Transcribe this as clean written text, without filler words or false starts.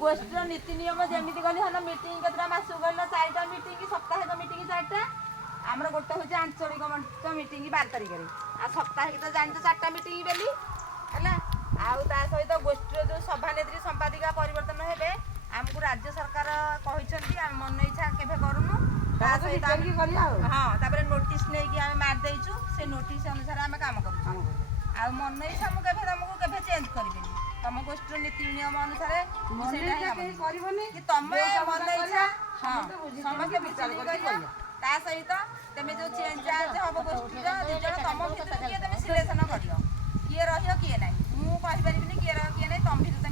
ଗୋଷ୍ଠୀର ନୀତି ନିୟମ ଯେମିତି ଗଲି ହଁ ମିଟିଂ କେତେଟା ମାସକୁ ଗଲ 4ଟା ମିଟିଂ ସାପ୍ତାହିକ ମିଟିଂ 4ଟା ଆମର ଗୋଟେ ହେଉଛି ଆଞ୍ଚଳିକ ମଞ୍ଚ ମିଟିଂ 12 ତାରିଖରେ ଆଉ ସାପ୍ତାହିକ ତ ଜାଣିଛ 4ଟା ମିଟିଂ ବୋଲି ହେଲା ଆଉ ତା ସହିତ ଗୋଷ୍ଠୀର ଯେଉଁ ସଭାନେତ୍ରୀ ସମ୍ପାଦିକା ପରିବର୍ତ୍ତନ ହେବେ ଆମକୁ ରାଜ୍ୟ ସରକାର କହିଛନ୍ତି ଆମେ ମନ ଇଚ୍ଛା କେବେ କରୁନୁ ତା ସହିତ ହଁ ତାପରେ ନୋଟିସ୍ ନେଇକି ଆମେ ମାରି ଦେଇଛୁ ସେ ନୋଟିସ୍ ଅନୁସାରେ ଆମେ କାମ କରୁଛୁ ଆଉ ମନ ଇଚ୍ଛା ମୁଁ କେବେ ତମକୁ କେବେ ଚେଞ୍ଜ କରିବିନି ତମ ଗୋଷ୍ଠୀର ନୀତି ନିୟମ ଅନୁସାରେ କି ତମେ ମନ ଇଚ୍ଛା ହଁ ସମସ୍ତେ ବୁଝିଲି କରିବା ତା ସହିତ ତମେ ଯେଉଁ ଚେଞ୍ଜ ହବ ଗୋଷ୍ଠୀର 2 ଜଣ ତମ ଭିତରୁ କିଏ ତମେ ସିଲେକ୍ସନ କରିବ କିଏ ରହିବ କିଏ ନାହିଁ ମୁଁ କହିପାରିବିନି କିଏ ରହିବ କିଏ ନାହିଁ ତମ ଭିତରେ